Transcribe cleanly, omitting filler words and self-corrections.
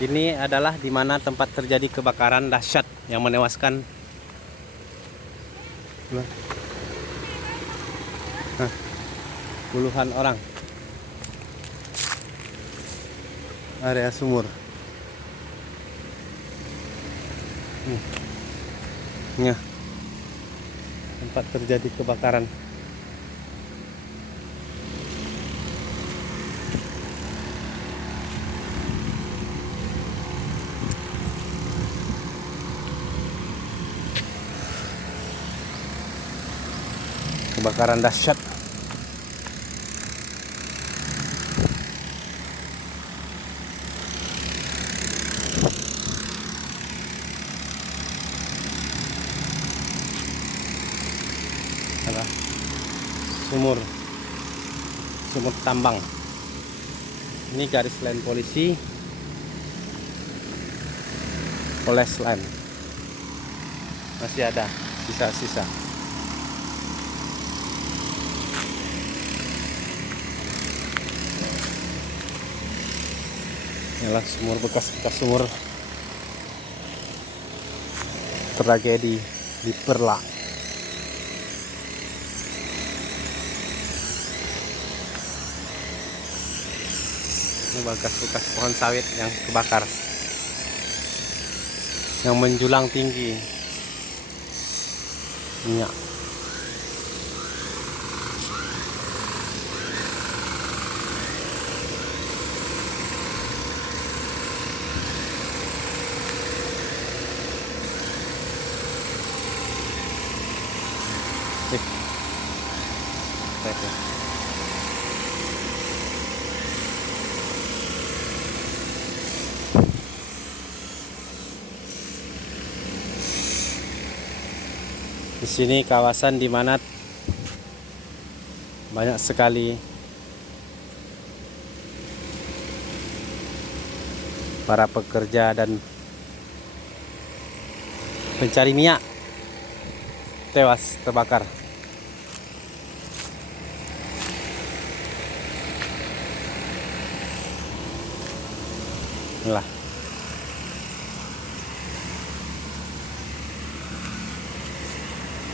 Ini adalah di mana tempat terjadi kebakaran dahsyat yang menewaskan puluhan orang. Area sumur. Ya, tempat terjadi kebakaran. Kebakaran dahsyat. Adalah sumur tambang. Ini garis lain polisi, poles lain. Masih ada sisa-sisa. Inilah sumur, bekas-bekas sumur tragedi di Perla. Ini bekas-bekas pohon sawit yang kebakar, yang menjulang tinggi minyak. Di sini kawasan di mana banyak sekali para pekerja dan pencari minyak tewas terbakar. Inilah